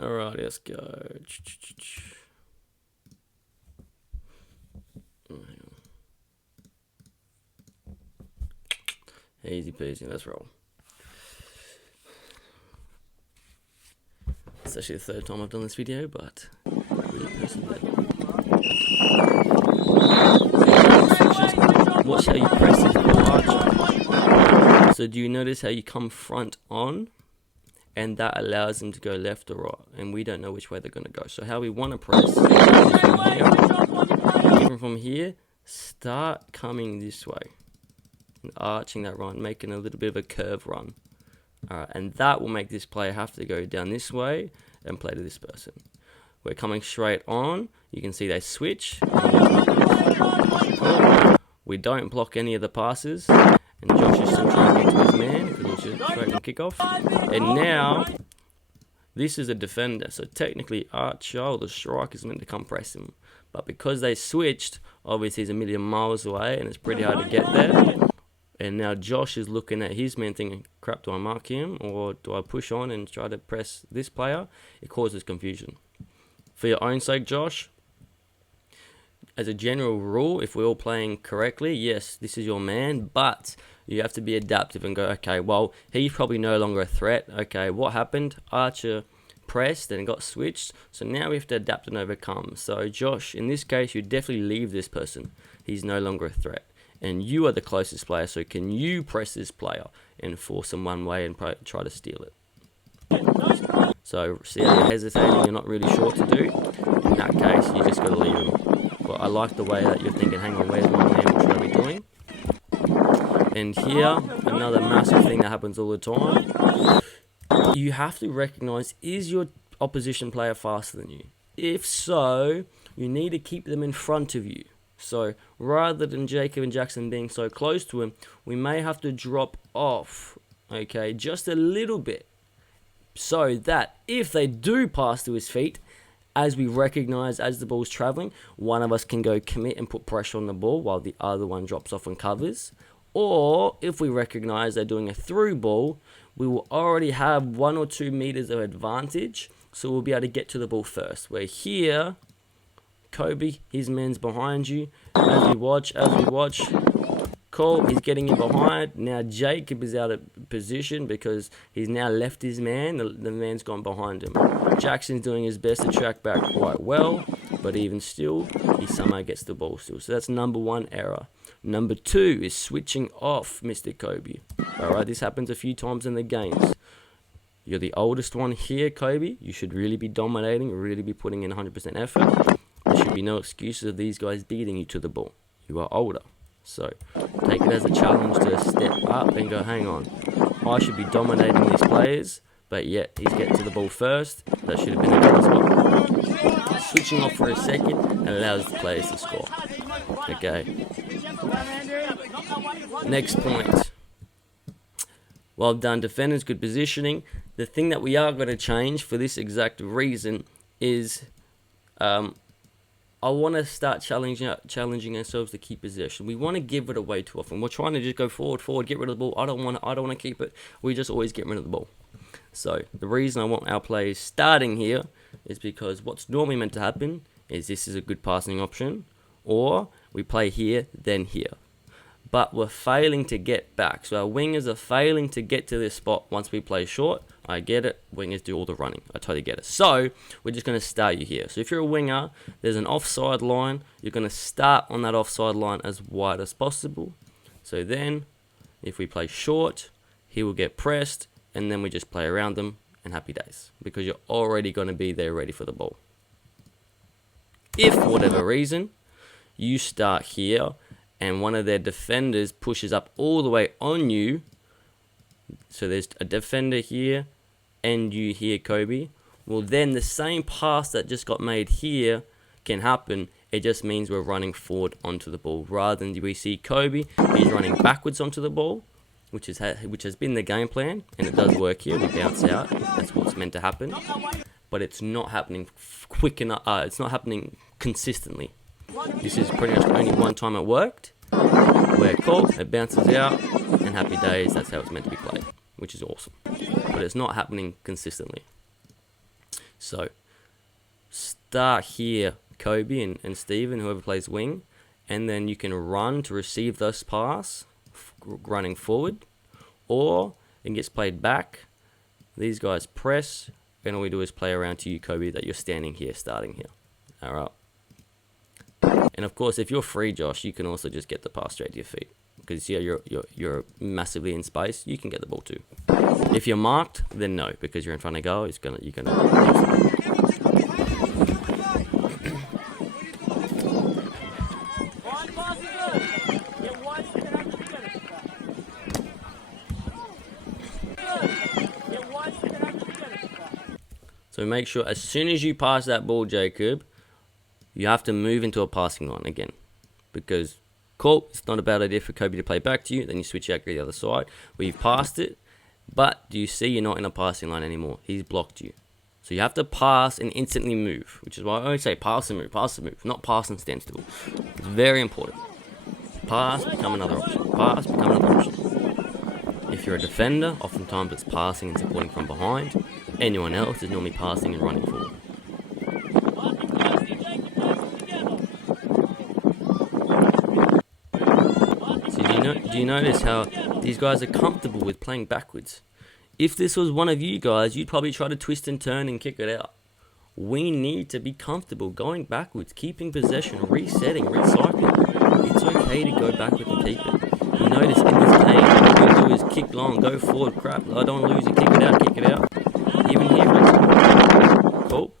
Alright, let's go. Easy peasy, let's roll. It's actually the third time I've done this video, but really persevere. Watch how you press this ball archer. So do you notice how you come front on? And that allows them to go left or right. And we don't know which way they're going to go. So how we want to press is from here. Even from here, start coming this way. And arching that run, making a little bit of a curve run. Alright, and that will make this player have to go down this way and play to this person. We're coming straight on. You can see they switch. We don't block any of the passes. And Josh is still trying to get to his man because it's just straight from kickoff. And now, this is a defender. So technically, Archer, or the striker, is meant to come press him. But because they switched, obviously he's a million miles away and it's pretty hard to get there. And now Josh is looking at his man thinking, crap, do I mark him? Or do I push on and try to press this player? It causes confusion. For your own sake, Josh, as a general rule, if we're all playing correctly, yes, this is your man, but you have to be adaptive and go, okay, well, he's probably no longer a threat. Okay, what happened? Archer pressed and got switched, so now we have to adapt and overcome. So Josh, in this case, you definitely leave this person. He's no longer a threat. And you are the closest player, so can you press this player and force him one way and try to steal it? So see how you're hesitating, you're not really sure what to do? In that case, you just got to leave him. But I like the way that you're thinking, hang on, where's my man, what should I be doing? And here, another massive thing that happens all the time. You have to recognize, is your opposition player faster than you? If so, you need to keep them in front of you. So rather than Jacob and Jackson being so close to him, we may have to drop off, okay, just a little bit. So that if they do pass to his feet, as we recognize as the ball's traveling, one of us can go commit and put pressure on the ball while the other one drops off and covers. Or if we recognize they're doing a through ball, we will already have 1 or 2 meters of advantage, so we'll be able to get to the ball first. Where here, Kobe, his man's behind you. As we watch, Cole, he's getting in behind. Now Jacob is out of position because he's now left his man. The man's gone behind him. Jackson's doing his best to track back quite well, but even still, he somehow gets the ball still. So that's number 1 error. Number 2 is switching off Mr. Kobe. Alright, this happens a few times in the games. You're the oldest one here, Kobe. You should really be dominating, really be putting in 100% effort. There should be no excuses of these guys beating you to the ball. You are older. So take it as a challenge to step up and go, hang on, I should be dominating these players, but yet he's getting to the ball first. That should have been a good spot. Switching off for a second allows the players to score. Okay. Next point. Well done, defenders, good positioning. The thing that we are going to change for this exact reason is I want to start challenging ourselves to keep possession. We want to give it away too often. We're trying to just go forward, get rid of the ball. I don't want to keep it. We just always get rid of the ball. So the reason I want our players starting here is because what's normally meant to happen is this is a good passing option, or we play here, then here. But we're failing to get back. So our wingers are failing to get to this spot once we play short. I get it. Wingers do all the running. I totally get it. So we're just going to start you here. So if you're a winger, there's an offside line. You're going to start on that offside line as wide as possible. So then if we play short, he will get pressed, and then we just play around them and happy days, because you're already going to be there ready for the ball. If for whatever reason you start here and one of their defenders pushes up all the way on you, so there's a defender here and you here, Kobe, well then the same pass that just got made here can happen. It just means we're running forward onto the ball. Rather than we see Kobe, he's running backwards onto the ball, which has been the game plan, and it does work here. We bounce out. That's what's meant to happen. But it's not happening quick enough. It's not happening consistently. This is pretty much only one time it worked. Where cool, it bounces out, and happy days. That's how it's meant to be played, which is awesome. But it's not happening consistently. So start here, Kobe and Steven, whoever plays wing, and then you can run to receive this pass, running forward, or it gets played back. These guys press, and all we do is play around to you, Kobe, that you're standing here, starting here. All right. And of course, if you're free, Josh, you can also just get the pass straight to your feet, because yeah, you're massively in space. You can get the ball too. If you're marked, then no, because you're in front of goal. You're gonna. So make sure as soon as you pass that ball, Jacob, you have to move into a passing line again. Because, cool, it's not a bad idea for Kobe to play back to you. Then you switch out to the other side where you've passed it. But do you see you're not in a passing line anymore? He's blocked you. So you have to pass and instantly move. Which is why I always say pass and move. Not pass and stand still. It's very important. Pass, become another option. Pass, become another option. If you're a defender, oftentimes it's passing and supporting from behind. Anyone else is normally passing and running forward. So do you notice how these guys are comfortable with playing backwards? If this was one of you guys, you'd probably try to twist and turn and kick it out. We need to be comfortable going backwards, keeping possession, resetting, recycling. It's okay to go backwards and keep it. You notice in this game, all we do is kick long, go forward, crap, I don't lose it, kick it out. Even here, cool.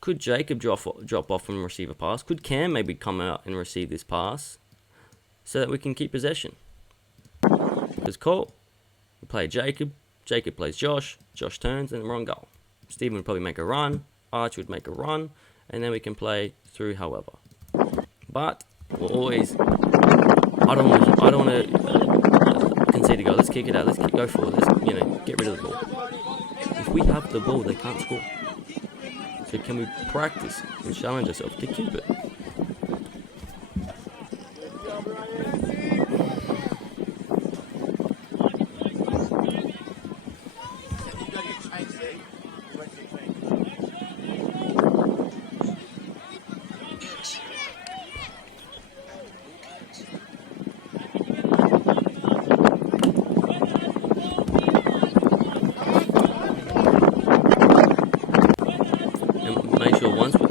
Could Jacob drop off and receive a pass? Could Cam maybe come out and receive this pass so that we can keep possession? Because cool, we play Jacob plays Josh turns, and we're on goal. Steven would probably make a run, Arch would make a run, and then we can play through however. But we'll always, I don't want to concede a goal. Let's kick it out. Let's go forward. Let's get rid of the ball. If we have the ball, they can't score. So can we practice and challenge ourselves to keep it?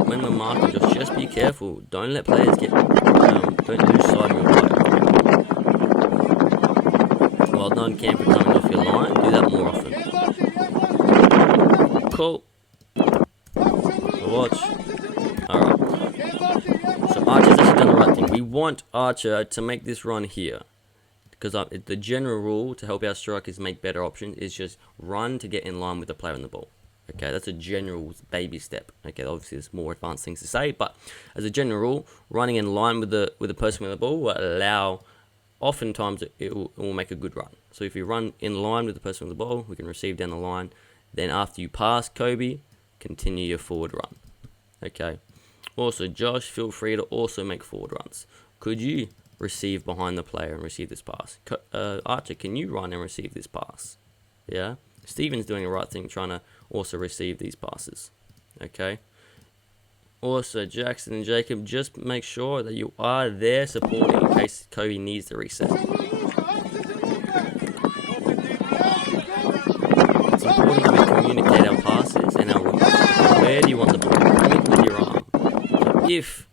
When we're marking, just be careful. Don't let players don't lose sight of your player. Well done, Cam, for coming off your line. Do that more often. Cool. Watch. Alright. So Archer's actually done the right thing. We want Archer to make this run here. Because the general rule to help our strikers make better options is just run to get in line with the player on the ball. Okay, that's a general baby step. Okay, obviously there's more advanced things to say, but as a general rule, running in line with the person with the ball will allow, oftentimes it will make a good run. So if you run in line with the person with the ball, we can receive down the line. Then after you pass Kobe, continue your forward run. Okay. Also, Josh, feel free to also make forward runs. Could you receive behind the player and receive this pass? Archer, can you run and receive this pass? Yeah. Steven's doing the right thing, trying to also receive these passes. Okay. Also, Jackson and Jacob, just make sure that you are there supporting in case Kobe needs to reset. It's important that we communicate our passes and our rules. Where do you want the ball? Point with your arm. So if,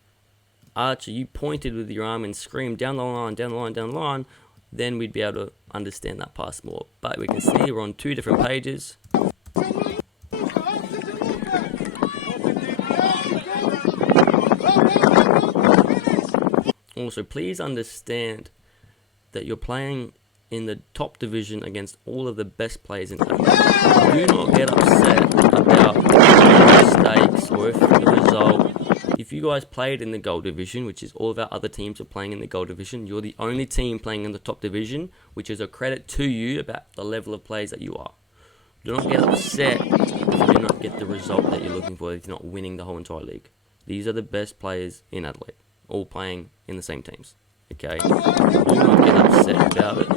Archer, you pointed with your arm and screamed down the line, then we'd be able to understand that pass more. But we can see we're on two different pages. Also, please understand that you're playing in the top division against all of the best players in Adelaide. Do not get upset about mistakes or if the result. If you guys played in the gold division, which is all of our other teams are playing in the gold division, you're the only team playing in the top division, which is a credit to you about the level of players that you are. Do not get upset if you do not get the result that you're looking for, if you're not winning the whole entire league. These are the best players in Adelaide, all playing in the same teams. Okay? Do not get upset about it.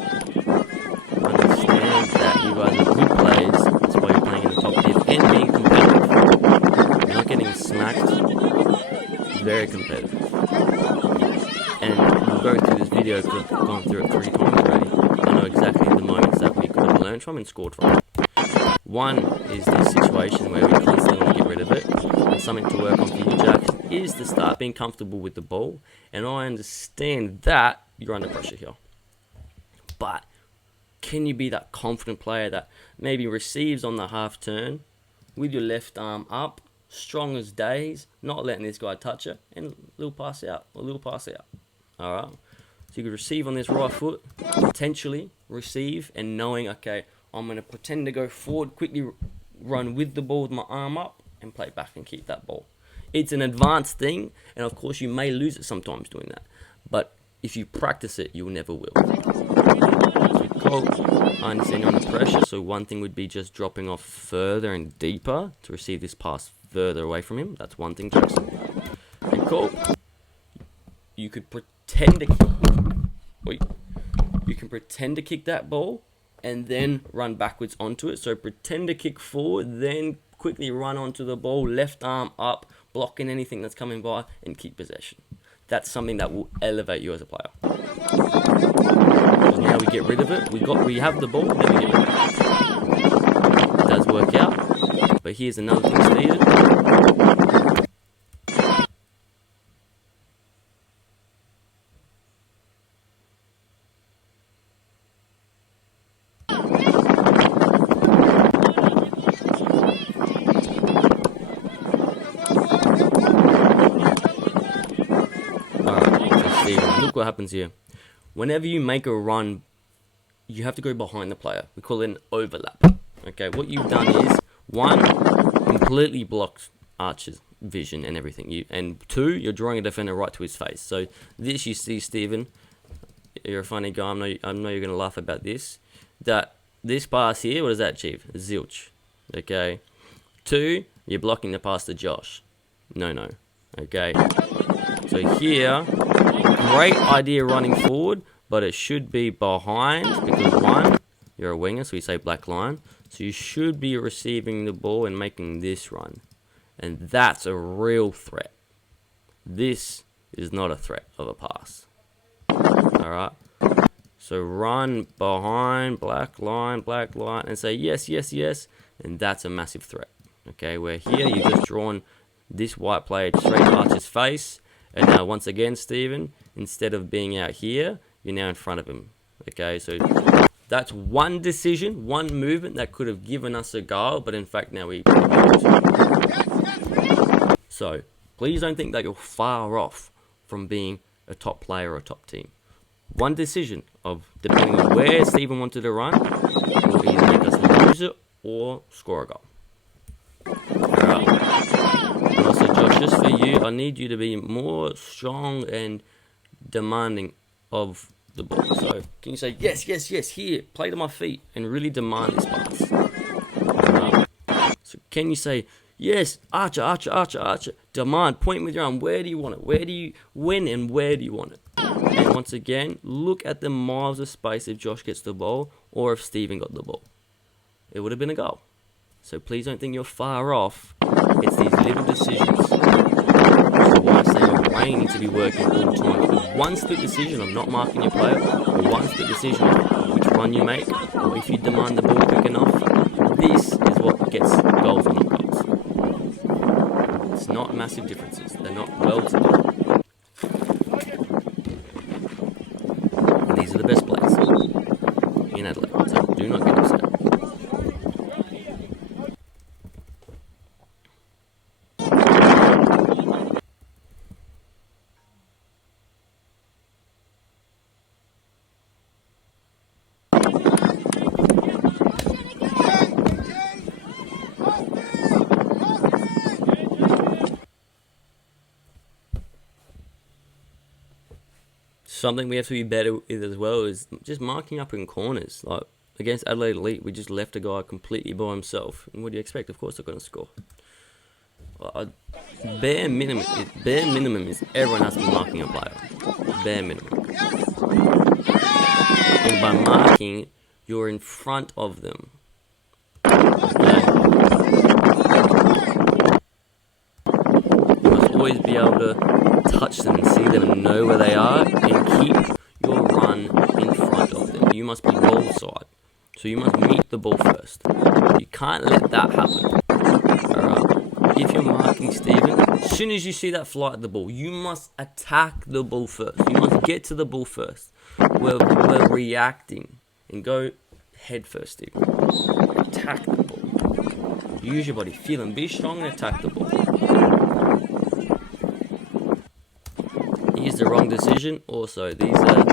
Understand that you guys are good players, that's why you're playing in the top div and being competitive. very competitive. And we'll go through this video because I've gone through it 3 times already. I know exactly the moments that we could have learned from and scored from. One is this situation where we constantly want to get rid of it. And something to work on for you, Jackson, is to start being comfortable with the ball. And I understand that you're under pressure here. But can you be that confident player that maybe receives on the half turn with your left arm up, strong as days, not letting this guy touch it, and a little pass out, Alright? So you could receive on this right foot, potentially receive, and knowing, okay, I'm going to pretend to go forward, quickly run with the ball with my arm up, and play back and keep that ball. It's an advanced thing, and of course you may lose it sometimes doing that. But if you practice it, you never will. So cool. I understand you're under pressure, so one thing would be just dropping off further and deeper to receive this pass further away from him. That's one thing, Jackson. And cool. You could pretend to kick that ball and then run backwards onto it. So pretend to kick forward, then quickly run onto the ball, left arm up, blocking anything that's coming by, and keep possession. That's something that will elevate you as a player. Because now we get rid of it. We have the ball, then we get rid of it. It does work out. But here's another thing, Steven. Look what happens here. Whenever you make a run, you have to go behind the player. We call it an overlap. Okay, what you've done is, 1, completely blocked Archer's vision and everything. And 2, you're drawing a defender right to his face. So this, you see, Steven, you're a funny guy. I know you're going to laugh about this. That this pass here, what does that achieve? Zilch. Okay. 2, you're blocking the pass to Josh. No. Okay. So here, great idea running forward, but it should be behind because 1, you're a winger, so we say black line. So you should be receiving the ball and making this run. And that's a real threat. This is not a threat of a pass. Alright? So run behind, black line, and say yes, and that's a massive threat. Okay, where here you've just drawn this white player straight to Archer's face. And now once again, Steven, instead of being out here, you're now in front of him. Okay, so that's one decision, one movement that could have given us a goal, but in fact now we... So, please don't think that you're far off from being a top player or a top team. One decision of, depending on where Steven wanted to run, will either make us lose it or score a goal. Alright. And also, Josh, just for you, I need you to be more strong and demanding of the ball. So, can you say, yes, here, play to my feet, and really demand this pass? Alright. So, can you say, yes, Archer, demand, point with your arm, where do you want it? When and where do you want it? And once again, look at the miles of space if Josh gets the ball, or if Steven got the ball. It would have been a goal. So please don't think you're far off. It's these little decisions. Which is why I say your brain needs to be working all the time. Because one split decision of not marking your player, or one split decision of which run you make, or if you demand the ball quick enough, this is what gets goals or not goals. It's not massive differences. They're not worlds apart. And these are the best players in Adelaide. So do not get upset. Something we have to be better with as well is just marking up in corners. Like against Adelaide Elite, we just left a guy completely by himself. And what do you expect? Of course they're going to score. Bare minimum is everyone has to be marking a player. Bare minimum. And by marking, you're in front of them. Okay? You must always be able to touch them and see them and know where they are and keep your run in front of them. You must be ball side. So you must meet the ball first. You can't let that happen. Alright. If you're marking Stephen, as soon as you see that flight of the ball, you must attack the ball first. You must get to the ball first. We're reacting. And go head first, Stephen. Attack the ball. Use your body. Feel and be strong and attack the ball. Here's the wrong decision. Also, these are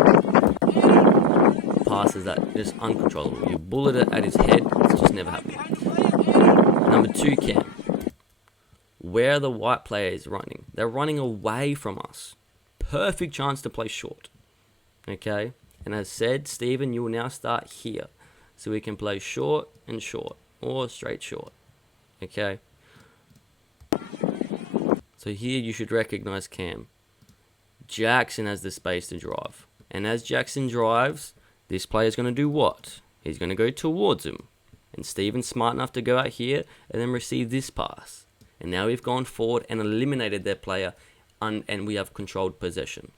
passes that are just uncontrollable. You bullet it at his head, it's just never happening. Number 2, Cam. Where are the white players running? They're running away from us. Perfect chance to play short. Okay? And as said, Stephen, you will now start here. So we can play short and short. Or straight short. Okay? So here you should recognize Cam. Jackson has the space to drive. And as Jackson drives, this player's going to do what? He's going to go towards him. And Stephen's smart enough to go out here and then receive this pass. And now we've gone forward and eliminated their player and we have controlled possession.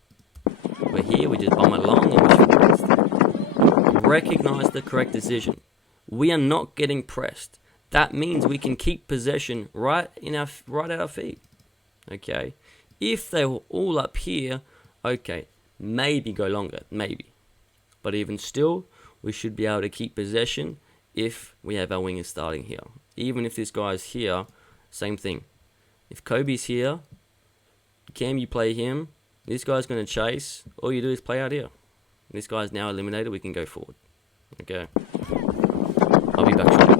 But here we just bomb it along and wish for the best. Recognize the correct decision. We are not getting pressed. That means we can keep possession right at our feet. Okay? If they were all up here, okay, maybe go longer, maybe. But even still, we should be able to keep possession if we have our wingers starting here. Even if this guy's here, same thing. If Kobe's here, Cam, you play him. This guy's going to chase. All you do is play out here. This guy's now eliminated. We can go forward. Okay. I'll be back shortly.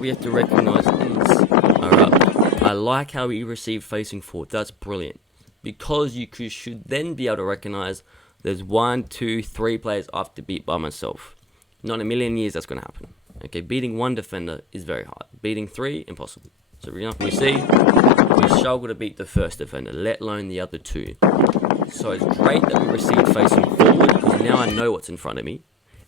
We have to recognize is, alright, I like how he received facing forward. That's brilliant. Because you should then be able to recognize there's 1, 2, 3 players I have to beat by myself. Not in a million years that's going to happen. Okay, beating 1 defender is very hard. Beating 3, impossible. So for example, we see we struggle to beat the first defender, let alone the other 2. So it's great that we received facing forward because now I know what's in front of me.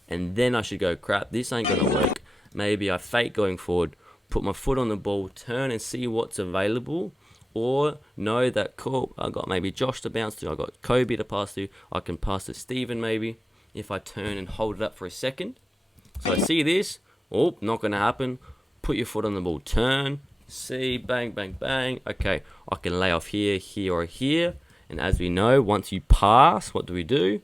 And then I should go, crap, this ain't going to work. Maybe I fake going forward, put my foot on the ball, turn and see what's available. Or know that, cool, I got maybe Josh to bounce to, I got Kobe to pass to, I can pass to Stephen maybe, if I turn and hold it up for a second. So I see this, oh, not going to happen, put your foot on the ball, turn, see, bang, bang, bang, okay, I can lay off here, here, or here. And as we know, once you pass, what do?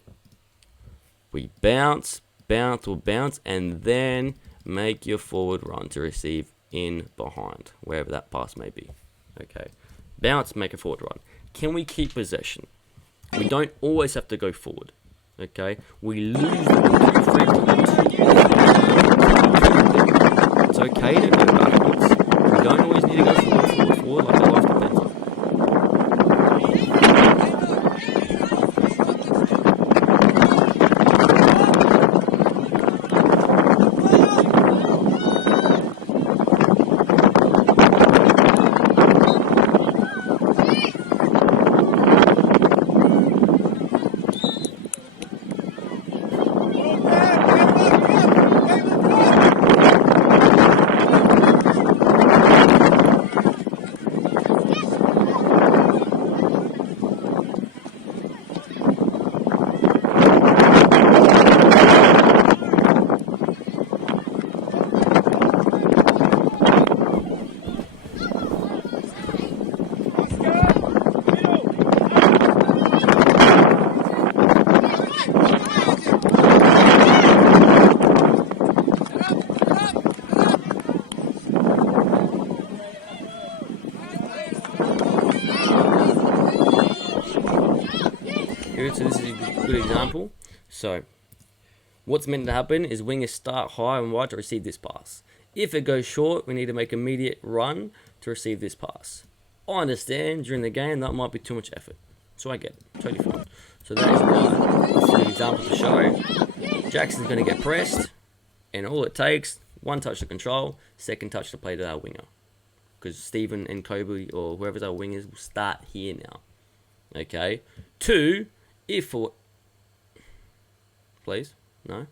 We bounce, bounce, or bounce, and then make your forward run to receive in behind, wherever that pass may be. Okay. Bounce, make a forward run. Can we keep possession? We don't always have to go forward. Okay? We lose the ball too frequently, too often. It's okay to go backwards. We don't always need to go forward, like our life depends on. example. So what's meant to happen is wingers start high and wide to receive this pass. If it goes short, we need to make immediate run to receive this pass. I understand during the game that might be too much effort. So I get it. Totally fine. So that is why this is an example to show. Jackson's going to get pressed, and all it takes, one touch to control, second touch to play to our winger. Because Stephen and Kobe or whoever's our wingers will start here now. Okay. 2, if for... Please? No?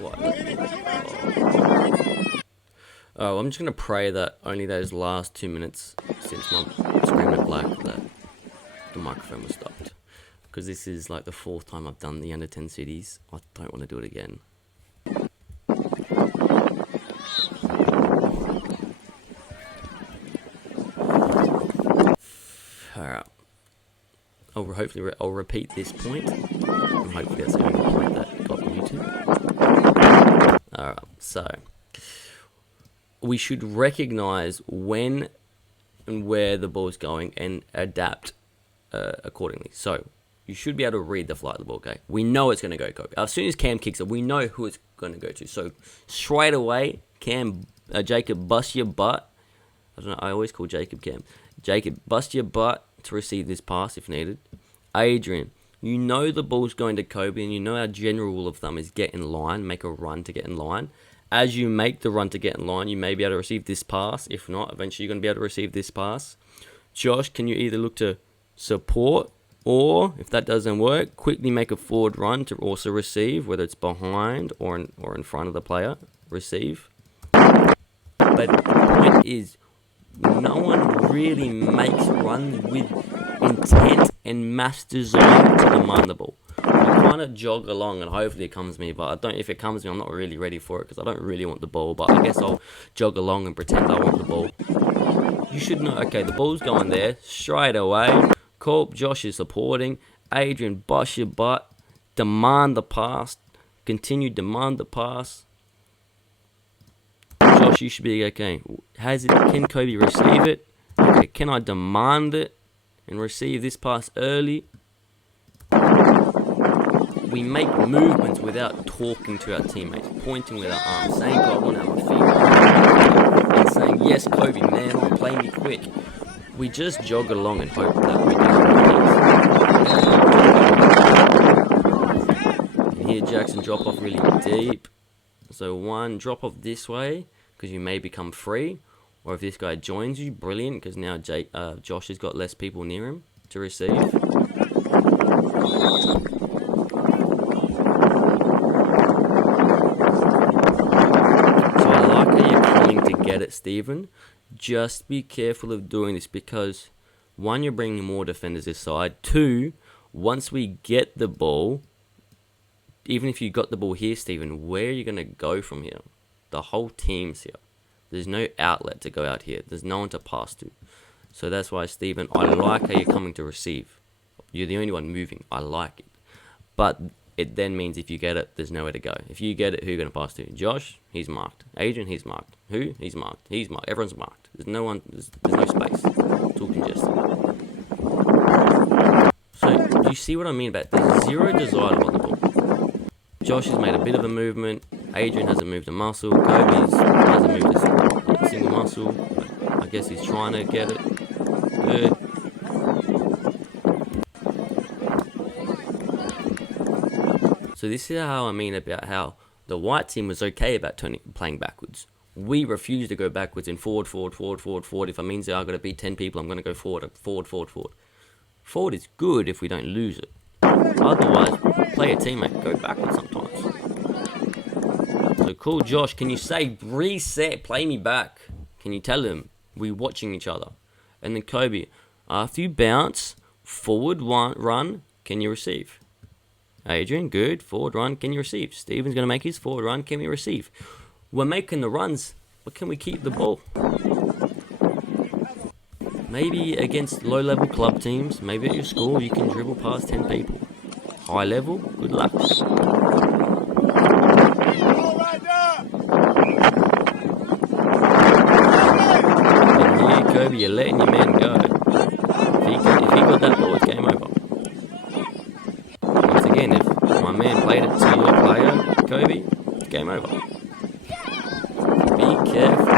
What? Oh, I'm just going to pray that only those last 2 minutes since my screen went black that the microphone was stopped. Because this is like the 4th time I've done the under 10 cities. I don't want to do it again. Alright. I'll repeat this point. And hopefully that's the only point that got muted. Alright, so we should recognise when and where the ball is going and adapt accordingly. So you should be able to read the flight of the ball, okay? We know it's going to go Kobe. As soon as Cam kicks it, we know who it's going to go to. So straight away, Jacob, bust your butt. I don't know, I always call Jacob Cam. Jacob, bust your butt to receive this pass if needed. Adrian, you know the ball's going to Kobe, and you know our general rule of thumb is get in line, make a run to get in line. As you make the run to get in line, you may be able to receive this pass. If not, eventually you're going to be able to receive this pass. Josh, can you either look to support, or if that doesn't work, quickly make a forward run to also receive, whether it's behind or in front of the player, receive. But the point is, no one really makes runs with intent and mass design to demand the ball. I kind of jog along and hopefully it comes to me, but if it comes to me, I'm not really ready for it because I don't really want the ball, but I guess I'll jog along and pretend I want the ball. You should know, okay, the ball's going there straight away. Cool, Josh is supporting. Adrian, bust your butt. Demand the pass. Continue, demand the pass. Josh, you should be okay. Can Kobe receive it? Okay, can I demand it and receive this pass early? We make movements without talking to our teammates, pointing with our arms, saying, "I want to have a feet," and saying, "Yes, Kobe, man, on, play me quick." We just jog along and hope that we do. And here, Jackson drop off really deep. So one drop off this way because you may become free, or if this guy joins you, brilliant, because now Josh has got less people near him to receive. Get it, Stephen. Just be careful of doing this because 1, you're bringing more defenders this side. 2, once we get the ball, even if you got the ball here, Stephen, where are you going to go from here? The whole team's here. There's no outlet to go out here. There's no one to pass to. So that's why, Stephen, I like how you're coming to receive. You're the only one moving. I like it. But it then means if you get it, there's nowhere to go. If you get it, who are you going to pass to? Josh, he's marked. Adrian, he's marked. Who? He's marked. He's marked. Everyone's marked. There's no one. There's no space. It's all congested. So you see what I mean about there's zero desire to want the ball. Josh has made a bit of a movement. Adrian hasn't moved a muscle. Kobe hasn't moved a single muscle. I guess he's trying to get it. Good. So this is how I mean about how the white team was okay about playing backwards. We refuse to go backwards and forward. If it means that I've got to beat 10 people, I'm going to go forward. Forward is good if we don't lose it. Otherwise, play a teammate, go backwards sometimes. So cool, Josh, can you say reset, play me back? Can you tell him we're watching each other? And then Kobe, after you bounce, forward run, can you receive? Adrian, good. Forward run, can you receive? Steven's going to make his forward run, can we receive? We're making the runs, but can we keep the ball? Maybe against low-level club teams, maybe at your school, you can dribble past 10 people. High level, good luck. And here, Kobe, you're letting your man go. If he got that ball, it's game over. Once again, if my man played it to your player, Kobe, it's game over. Be careful.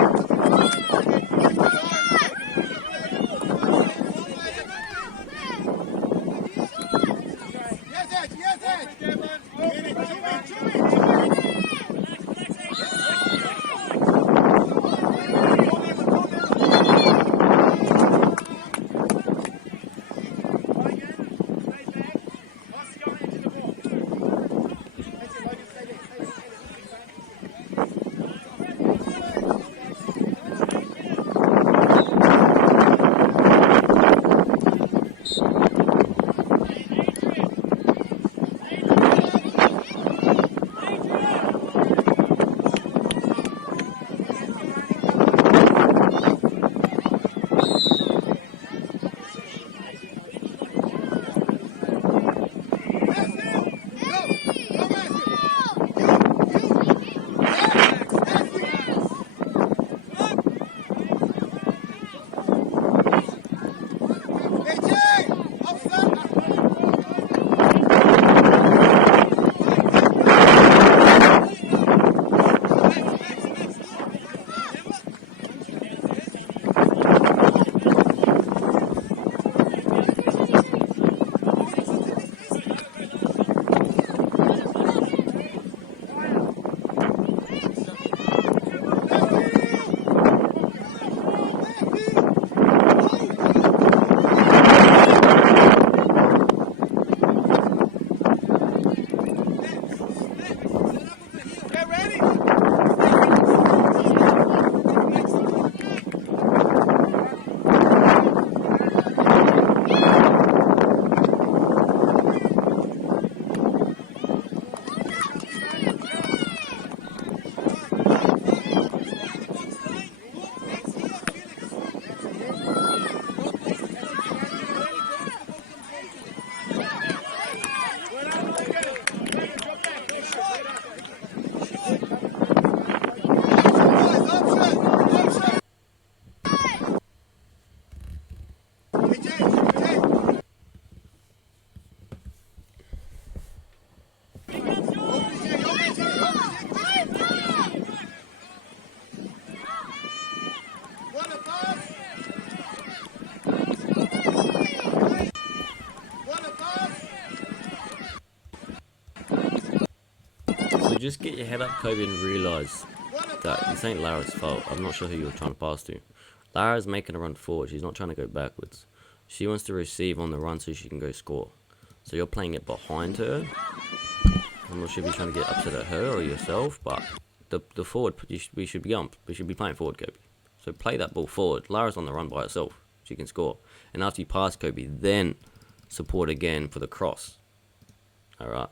So just get your head up, Kobe, and realise that this ain't Lara's fault. I'm not sure who you're trying to pass to. Lara's making a run forward. She's not trying to go backwards. She wants to receive on the run so she can go score. So you're playing it behind her. I'm not sure if you're trying to get upset at her or yourself, but the forward, we should be playing forward, Kobe. So play that ball forward. Lara's on the run by herself. She can score. And after you pass Kobe, then support again for the cross. Alright.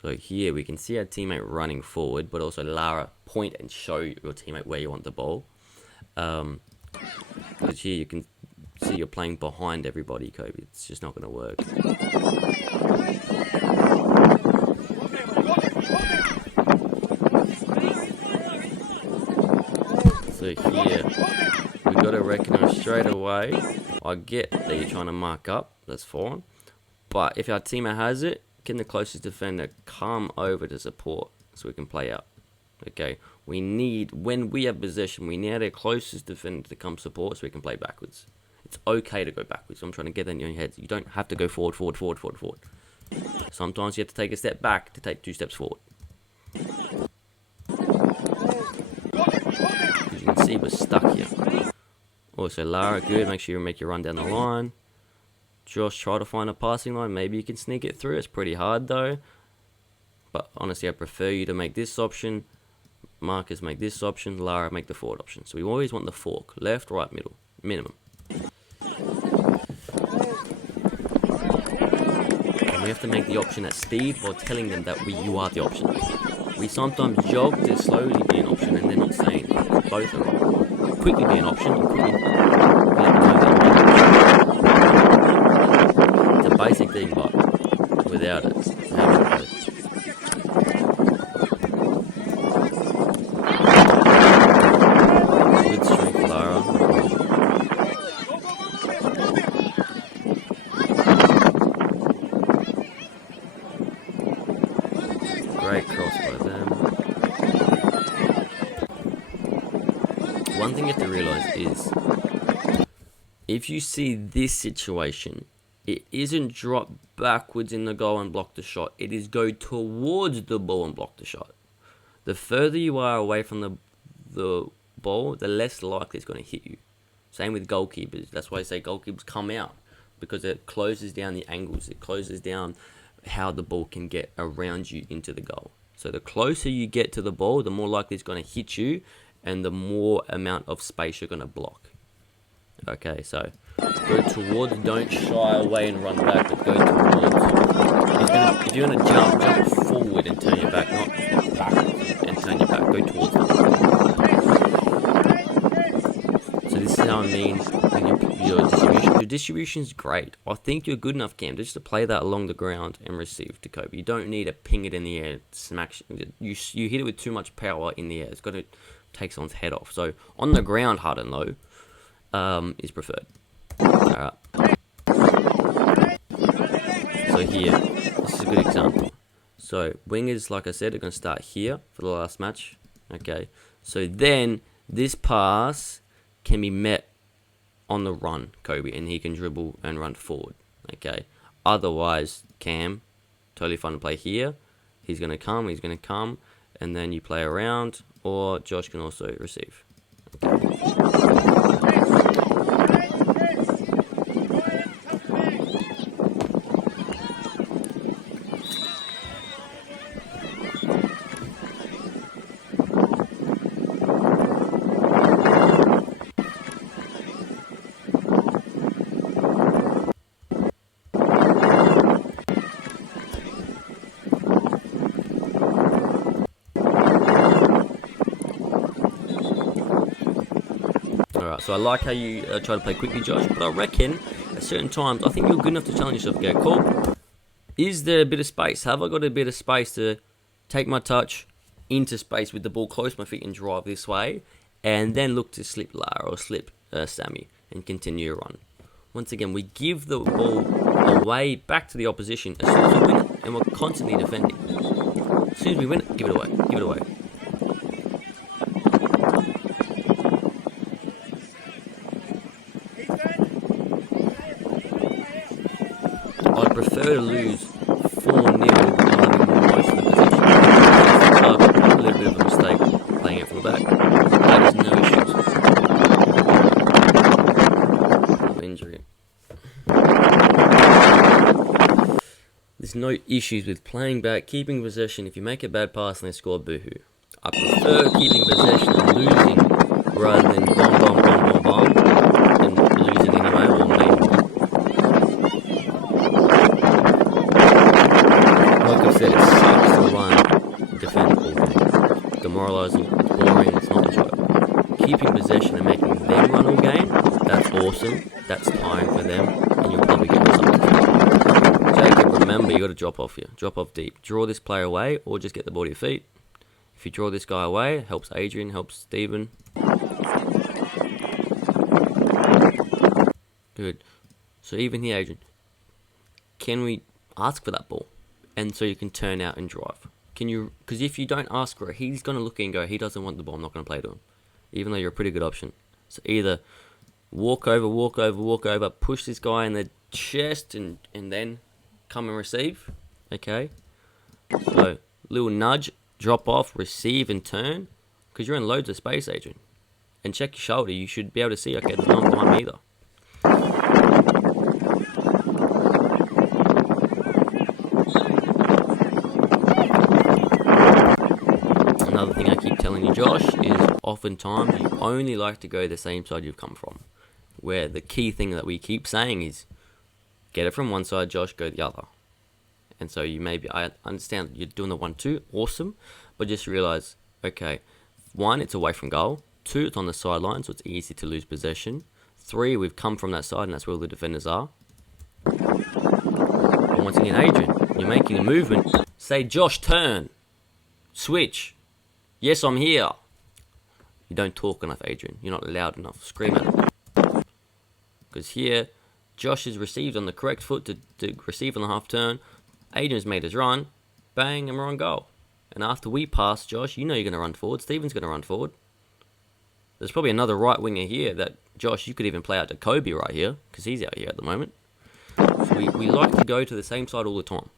So here we can see our teammate running forward, but also Lara point and show your teammate where you want the ball. Because here you can see you're playing behind everybody, Kobe. It's just not going to work. So here, we got to recognise straight away. I get that you're trying to mark up, that's fine. But if our teammate has it, can the closest defender come over to support so we can play out? Okay, we need, when we have possession, we need our closest defender to come support so we can play backwards. It's okay to go backwards. I'm trying to get that in your head. You don't have to go forward. Sometimes you have to take a step back to take 2 steps forward. As you can see, we're stuck here. Also, Lara, good. Make sure you make your run down the line. Josh, try to find a passing line. Maybe you can sneak it through. It's pretty hard, though. But honestly, I prefer you to make this option. Marcus, make this option. Lara, make the forward option. So we always want the fork. Left, right, middle. Minimum. And we have to make the option at speed while telling them that you are the option. We sometimes jog to slowly be an option and they're not saying it. Both are wrong. Quickly be an option and quickly let them know that you're it's a basic thing, but without it, how would it go? Good strength, Lara. Great cross by them. One thing you have to realise is, if you see this situation, it isn't drop backwards in the goal and block the shot. It is go towards the ball and block the shot. The further you are away from the ball, the less likely it's going to hit you. Same with goalkeepers. That's why I say goalkeepers come out, because it closes down the angles. It closes down how the ball can get around you into the goal. So the closer you get to the ball, the more likely it's going to hit you, and the more amount of space you're going to block. Okay, so go towards, don't shy away and run back, but go towards. If you're going to jump forward and turn your back, not backwards and turn your back, go towards them. So this is how I mean with your distribution. Your distribution is great. I think you're good enough, Cam, just to play that along the ground and receive to Kobe. You don't need to ping it in the air, smack. You hit it with too much power in the air. It's got to take someone's head off. So on the ground, hard and low is preferred. Alright. So here, this is a good example. So wingers, like I said, are going to start here for the last match. Okay. So then this pass can be met on the run, Kobe, and he can dribble and run forward. Okay. Otherwise, Cam, totally fun to play here. He's going to come, and then you play around, or Josh can also receive. Okay. So I like how you try to play quickly, Josh, but I reckon at certain times, I think you're good enough to challenge yourself. Okay, cool. Is there a bit of space? Have I got a bit of space to take my touch into space with the ball close to my feet and drive this way, and then look to slip Lara or slip Sammy and continue your run? Once again, we give the ball away back to the opposition as soon as we win it, and we're constantly defending. As soon as we win it, give it away. Give it away. I'd prefer to lose 4-0 than having most of the possession. no issues with playing back, keeping possession. If you make a bad pass and they score, boohoo. I prefer keeping possession and losing rather than bomb and losing anyway, or maybe. Like I said, it sucks to run, defend all game. Demoralising, boring, it's not enjoyable. Keeping possession and making them run all game, that's awesome. That's time for them, and you'll probably get results. Jacob, remember, you got to drop off here. Drop off deep. Draw this player away, or just get the ball to your feet. If you draw this guy away, it helps Adrian, helps Stephen. Good. So even here, Adrian, can we ask for that ball? And so you can turn out and drive. Can you? Because if you don't ask for it, he's going to look and go, he doesn't want the ball, I'm not going to play to him. Even though you're a pretty good option. So either walk over, push this guy in the chest and then come and receive. Okay? So, little nudge, drop off, receive and turn. Because you're in loads of space, Adrian. And check your shoulder, you should be able to see, okay, there's no one behind me either. Another thing I keep telling you, Josh, is oftentimes you only like to go the same side you've come from. Where the key thing that we keep saying is, get it from one side, Josh, go the other. And so you maybe, I understand you're doing the 1-2, awesome, but just realize, okay, 1, it's away from goal. 2, it's on the sideline, so it's easy to lose possession. 3, we've come from that side, and that's where all the defenders are. But once again, Adrian, you're making a movement. Say, Josh, turn. Switch. Yes, I'm here. You don't talk enough, Adrian. You're not loud enough. Scream at him. Because here, Josh has received on the correct foot to receive on the half turn. Adrian's made his run. Bang, and we're on goal. And after we pass, Josh, you know you're going to run forward. Stephen's going to run forward. There's probably another right winger here that, Josh, you could even play out to Kobe right here. Because he's out here at the moment. So we like to go to the same side all the time.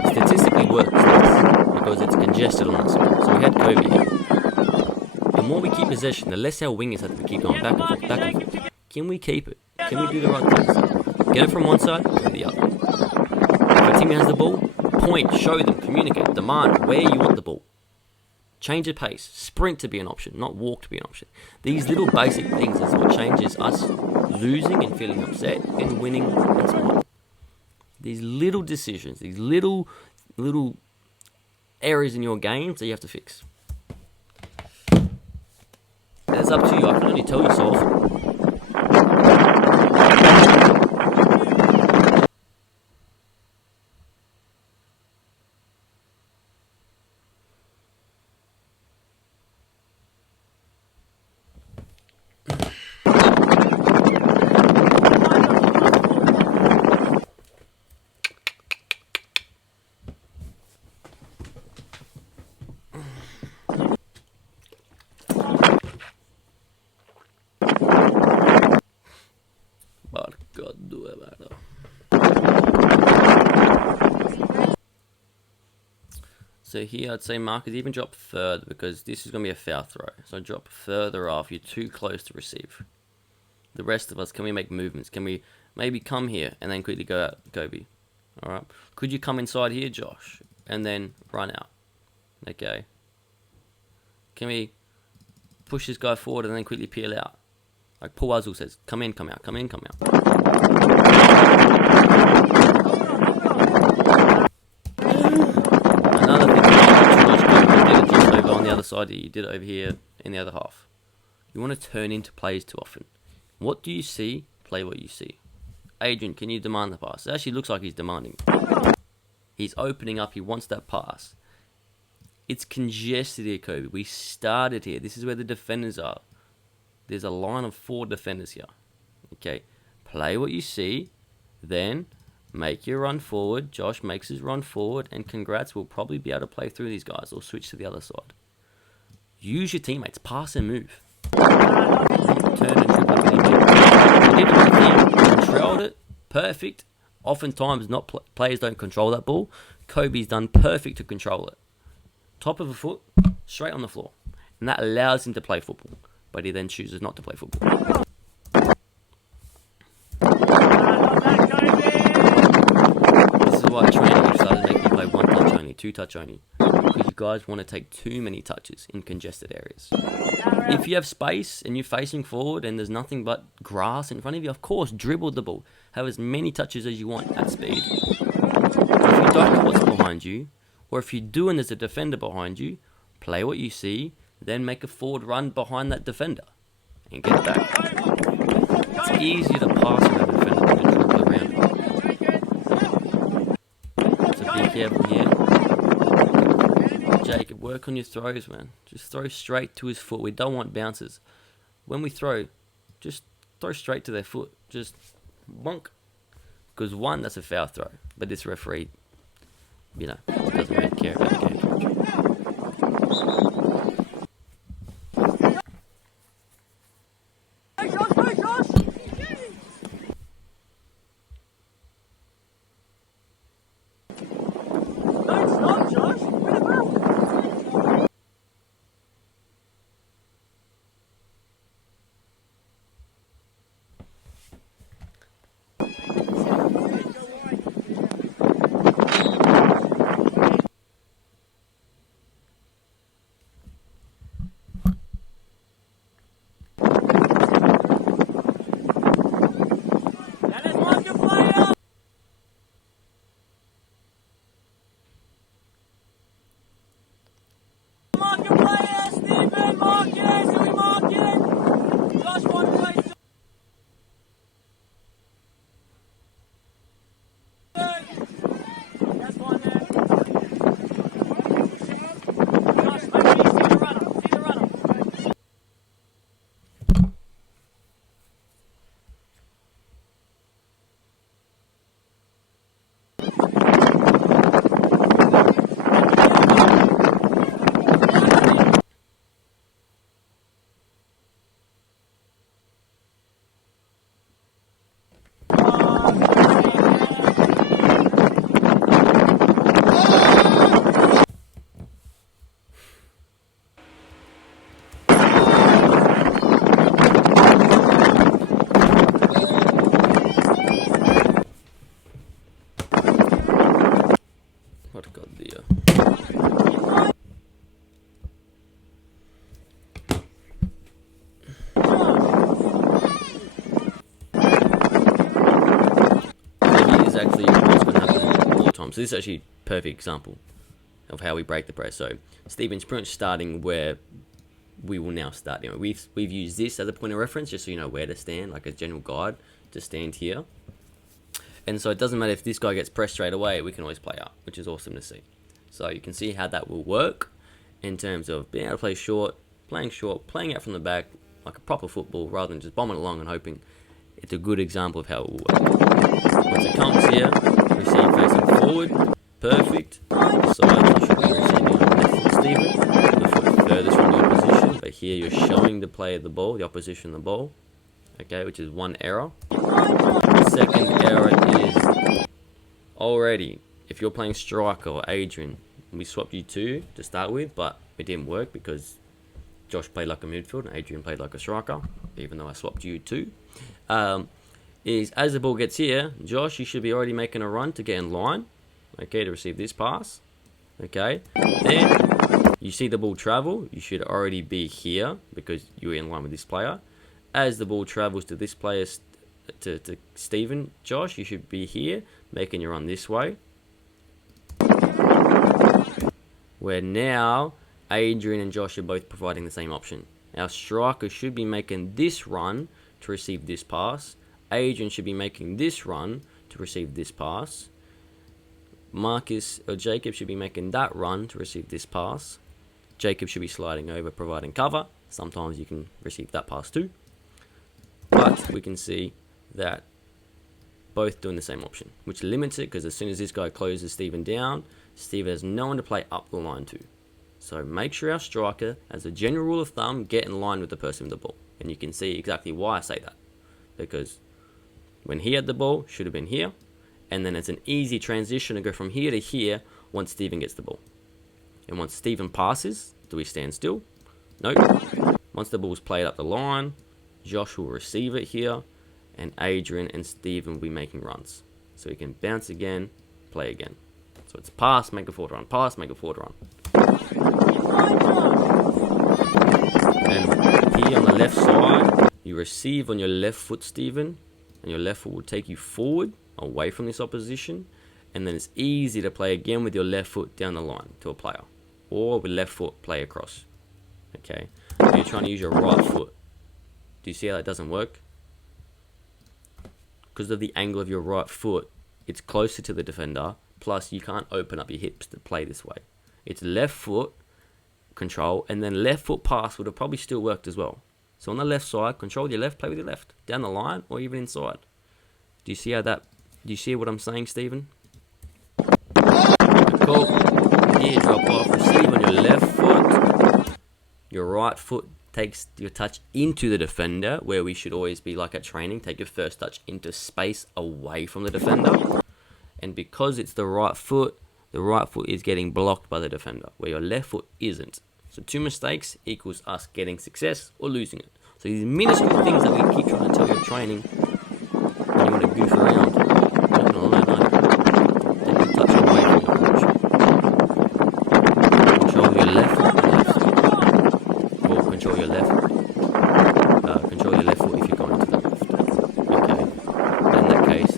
Statistically works this because it's congested on that side. So we had Kobe here. The more we keep possession, the less our wingers have to keep going back and forth, back and forth. Can we keep it? Can we do the right things? Get it from one side, go to the other. If a team has the ball, point, show them, communicate, demand where you want the ball. Change the pace. Sprint to be an option, not walk to be an option. These little basic things is what changes us losing and feeling upset and winning and smiling. These little decisions, these little errors in your games that you have to fix. It's up to you. I can only tell you so often. So here I'd say markers even drop further because this is going to be a foul throw. So drop further off. You're too close to receive. The rest of us, can we make movements? Can we maybe come here and then quickly go out, Kobe? Alright. Could you come inside here, Josh? And then run out. Okay. Can we push this guy forward and then quickly peel out? Like Paul Wuzzle says, come in, come out, come in, come out. Another thing, you did it just over on the other side, you did it over here in the other half. You want to turn into plays too often. What do you see? Play what you see. Adrian, can you demand the pass? It actually looks like he's demanding. He's opening up, he wants that pass. It's congested here, Kobe. We started here. This is where the defenders are. There's a line of 4 defenders here. Okay, play what you see, then make your run forward. Josh makes his run forward, and congrats, we'll probably be able to play through these guys or switch to the other side. Use your teammates, pass and move. Turn and dribble if you did the right thing, controlled it, perfect. Oftentimes, players don't control that ball. Kobe's done perfect to control it. Top of the foot, straight on the floor. And that allows him to play football. But he then chooses not to play football. This is why training is so 2-touch only, because you guys want to take too many touches in congested areas. If you have space and you're facing forward and there's nothing but grass in front of you, of course, dribble the ball. Have as many touches as you want at speed. If you don't know what's behind you, or if you do and there's a defender behind you, play what you see, then make a forward run behind that defender and get back. It's easier to pass around a defender than to dribble around him. So be careful here. Jacob, work on your throws, man. Just throw straight to his foot. We don't want bounces. When we throw, just throw straight to their foot. Just bonk. Because one, that's a foul throw. But this referee, doesn't really care about the game. So this is actually a perfect example of how we break the press. So Stephen's pretty much starting where we will now start. We've used this as a point of reference just so you know where to stand, like a general guide to stand here. And so it doesn't matter if this guy gets pressed straight away, we can always play up, which is awesome to see. So you can see how that will work in terms of being able to play short, playing out from the back like a proper football rather than just bombing along and hoping. It's a good example of how it will work. Once it comes here, receive facing forward, perfect. So you should be receiving on the left foot, Stephen, the foot furthest from your position. But here you're showing the player the ball, the opposition the ball, okay, which is one error. Second error is already, if you're playing striker or Adrian, we swapped you two to start with, but it didn't work because Josh played like a midfield and Adrian played like a striker, even though I swapped you two. Is as the ball gets here, Josh, you should be already making a run to get in line, okay, to receive this pass, okay. Then you see the ball travel, you should already be here because you're in line with this player. As the ball travels to this player, to Stephen, Josh, you should be here making your run this way. Where now Adrian and Josh are both providing the same option. Our striker should be making this run to receive this pass. Adrian should be making this run to receive this pass. Marcus or Jacob should be making that run to receive this pass. Jacob should be sliding over, providing cover. Sometimes you can receive that pass too. But we can see that both doing the same option, which limits it because as soon as this guy closes Stephen down, Stephen has no one to play up the line to. So make sure our striker, as a general rule of thumb, get in line with the person with the ball. And you can see exactly why I say that. Because when he had the ball, should have been here. And then it's an easy transition to go from here to here once Stephen gets the ball. And once Stephen passes, do we stand still? Nope. Once the ball's played up the line, Josh will receive it here. And Adrian and Stephen will be making runs. So he can bounce again, play again. So it's pass, make a forward run, pass, make a forward run. And here on the left side, you receive on your left foot, Stephen, and your left foot will take you forward, away from this opposition, and then it's easy to play again with your left foot down the line to a player, or with left foot play across. Okay, so you're trying to use your right foot. Do you see how that doesn't work? Because of the angle of your right foot, it's closer to the defender, plus you can't open up your hips to play this way. It's left foot control, and then left foot pass would have probably still worked as well. So on the left side, control with your left, play with your left, down the line or even inside. Do you see how that? Do you see what I'm saying, Stephen? Cool. Here, drop off, receive on your left foot. Your right foot takes your touch into the defender, where we should always be like at training. Take your first touch into space away from the defender. And because it's the right foot is getting blocked by the defender, where your left foot isn't. So 2 mistakes equals us getting success or losing it. So these minuscule things that we keep trying to tell you at training, when you want to goof around, you're not going to learn like take your touch away from the coach. Control your left foot, or control your left foot if you're going to the left. Okay. In that case,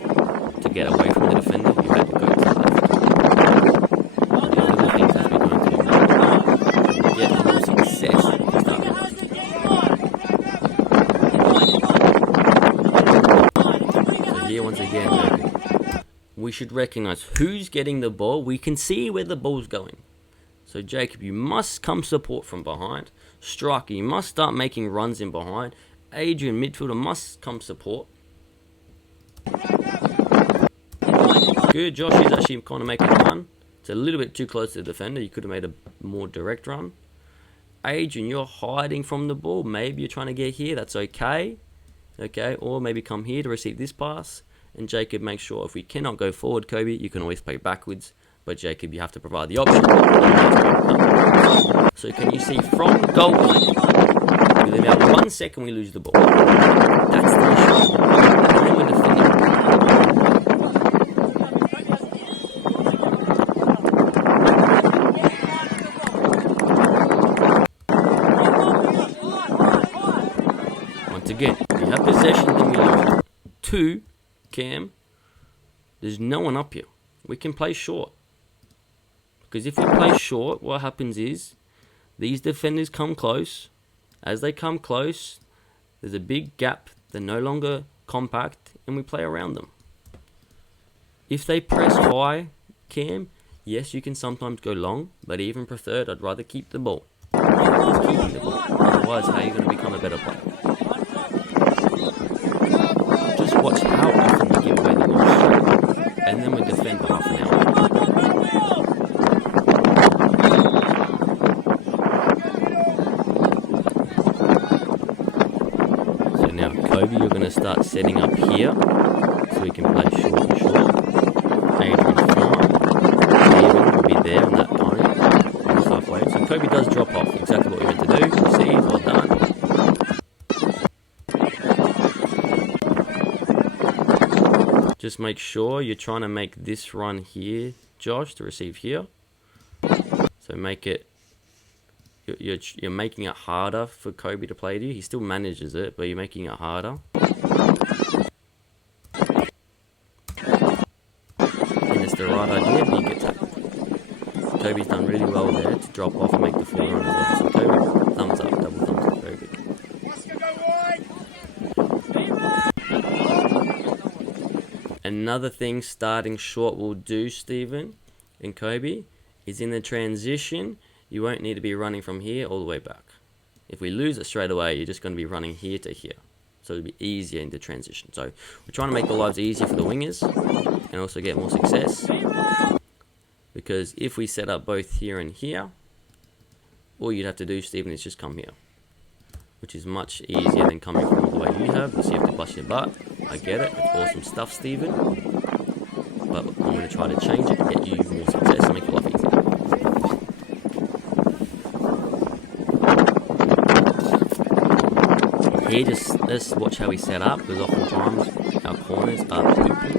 to get away from the defender, you have to go to the left. We should recognize who's getting the ball. We can see where the ball's going. So Jacob, you must come support from behind. Striker, you must start making runs in behind. Adrian, midfielder, must come support. Good. Josh is actually kind of making a run. It's a little bit too close to the defender. You could have made a more direct run. Adrian, you're hiding from the ball. Maybe you're trying to get here. That's okay. Okay. Or maybe come here to receive this pass. And Jacob, make sure if we cannot go forward, Kobe, you can always play backwards. But Jacob, you have to provide the option. So can you see from goal kick, within about 1 second we lose the ball. That's the issue. And then we're defending. Once again, we have possession, then we lose it. 2. Cam, there's no one up here. We can play short. Because if we play short, what happens is these defenders come close. As they come close, there's a big gap. They're no longer compact, and we play around them. If they press high, Cam, yes, you can sometimes go long, but even preferred, I'd rather keep the ball. Just keeping the ball. Otherwise, how are you going to become a better player? Just watch how often we give away the ball straight, and then we defend for half an hour. So now, Kobe, you're going to start setting up here, so we can play short and short. Adrian's fine. Steven will be there in that time, on the halfway. So Kobe does drop off, exactly what we meant to do. Receive, well done. Just make sure you're trying to make this run here, Josh, to receive here. So make it, you're making it harder for Kobe to play to you. He still manages it, but you're making it harder. And it's the right idea, but you get tackled. Kobe's done really well there to drop off and make the full run as well. So Kobe, thumbs up, double thumbs up, very good. Another thing starting short will do, Stephen and Kobe, is in the transition, you won't need to be running from here all the way back. If we lose it straight away, you're just going to be running here to here. So it'll be easier in the transition. So we're trying to make the lives easier for the wingers and also get more success. Because if we set up both here and here, all you'd have to do, Stephen, is just come here. Which is much easier than coming from all the way you have. So you have to bust your butt. I get it. It's awesome stuff, Stephen. But I'm going to try to change it and get you more success and make your life easier. Here, just let's watch how we set up, because oftentimes our corners are poopy.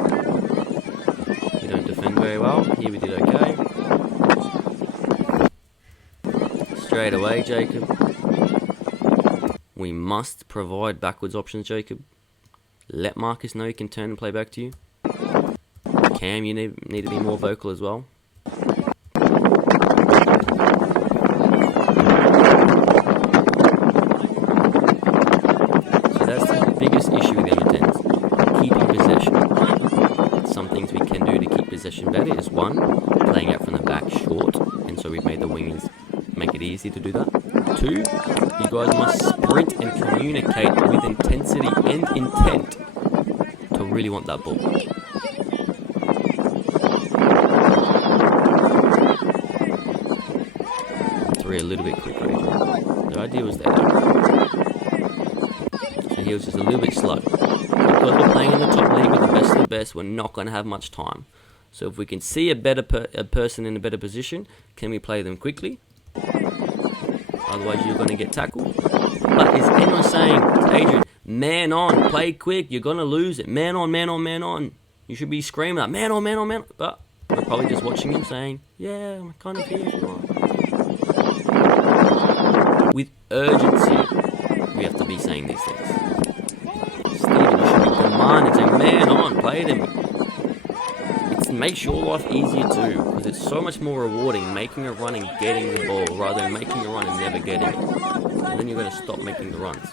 We don't defend very very well. Here we did okay. Straight away, Jacob. We must provide backwards options, Jacob. Let Marcus know he can turn and play back to you. Cam, you need to be more vocal as well. So that's the biggest issue with the U10s. Keeping possession. Some things we can do to keep possession better is one, playing out from the back short, and so we've made the wingers make it easy to do that. Two, you guys must sprint and communicate with intensity and intent to really want that ball. Three, a little bit quicker. The idea was there. So he was just a little bit slow. Because we're playing in the top league with the best of the best, we're not going to have much time. So if we can see a better person in a better position, can we play them quickly? Otherwise, you're going to get tackled. But is anyone saying, Adrian, man on, play quick, you're going to lose it. Man on, man on, man on. You should be screaming that, man on, man on, man on. But we're probably just watching him saying, yeah, I'm kind of here if you want. With urgency, we have to be saying these things. Stephen, you should be demanding, saying, man on, play them. It makes your life easier too, because it's so much more rewarding making a run and getting the ball rather than making a run and never getting it. And then you're going to stop making the runs.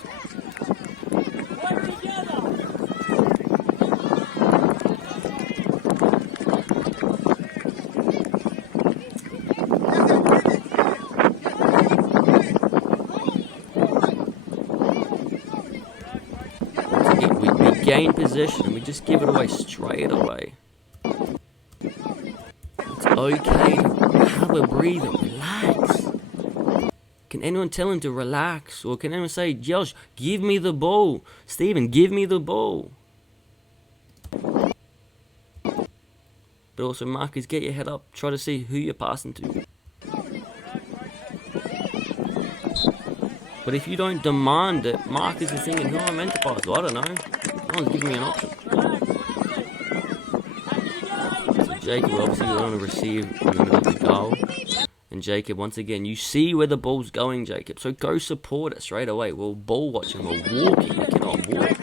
We gain possession and we just give it away straight away. Okay, have a breather, relax. Can anyone tell him to relax? Or can anyone say, Josh, give me the ball. Stephen, give me the ball. But also, Marcus, get your head up. Try to see who you're passing to. But if you don't demand it, Marcus is thinking, who am I meant to pass to? I don't know. No one's giving me an option. Jacob, obviously, we want to receive in the middle of the goal. And Jacob, once again, you see where the ball's going, Jacob. So go support it straight away. We're ball watching. We're walking. We cannot walk.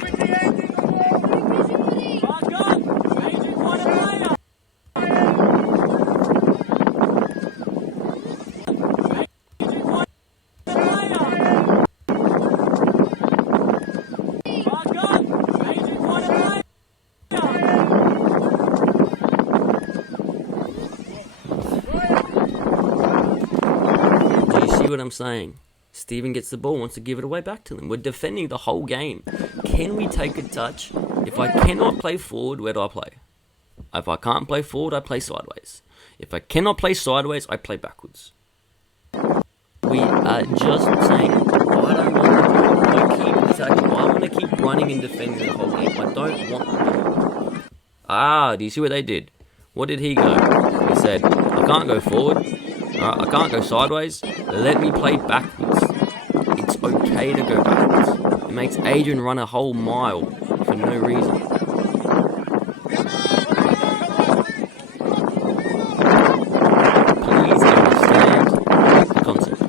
What I'm saying, Stephen gets the ball, wants to give it away back to them. We're defending the whole game. Can we take a touch? If I cannot play forward, where do I play? If I can't play forward, I play sideways. If I cannot play sideways, I play backwards. We are just saying, I don't want to keep attacking. I want to keep running and defending the whole game. I don't want to. Do you see what they did? What did he go? He said, I can't go forward. I can't go sideways. Let me play backwards. It's okay to go backwards. It makes Adrian run a whole mile for no reason. Please understand the concept.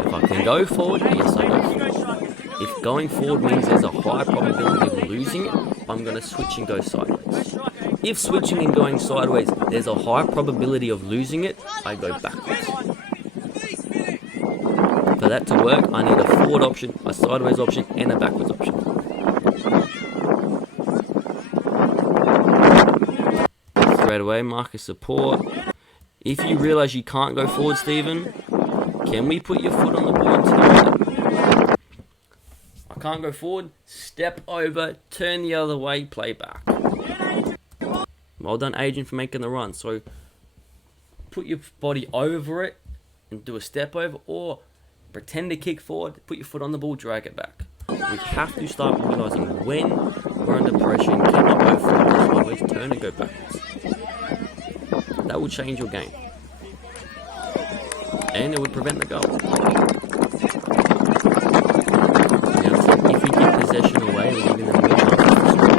If I can go forward, yes, I go forward. If going forward means there's a high probability of losing it, I'm going to switch and go sideways. If switching and going sideways, there's a high probability of losing it, I go backwards. For that to work, I need a forward option, a sideways option, and a backwards option. Straight away, Marcus support. If you realise you can't go forward, Stephen, can we put your foot on the ball to the right? I can't go forward, step over, turn the other way, play back. Well done, Adrian, for making the run. So put your body over it and do a step over, or pretend to kick forward, put your foot on the ball, drag it back. We have to start realising when we're under pressure and cannot go forward, sideways, turn and go backwards. That will change your game. And it would prevent the goal. You know, so if we give possession away, we're giving them more chances to score.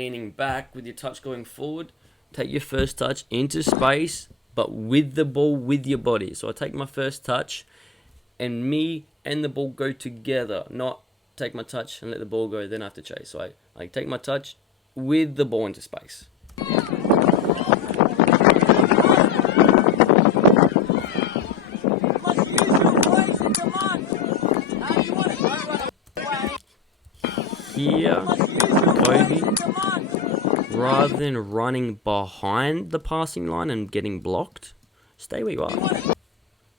leaning back with your touch going forward, take your first touch into space, but with the ball with your body. So I take my first touch, and me and the ball go together, not take my touch and let the ball go, then I have to chase. So I take my touch with the ball into space. Here, Kobe, rather than running behind the passing line and getting blocked, stay where you are.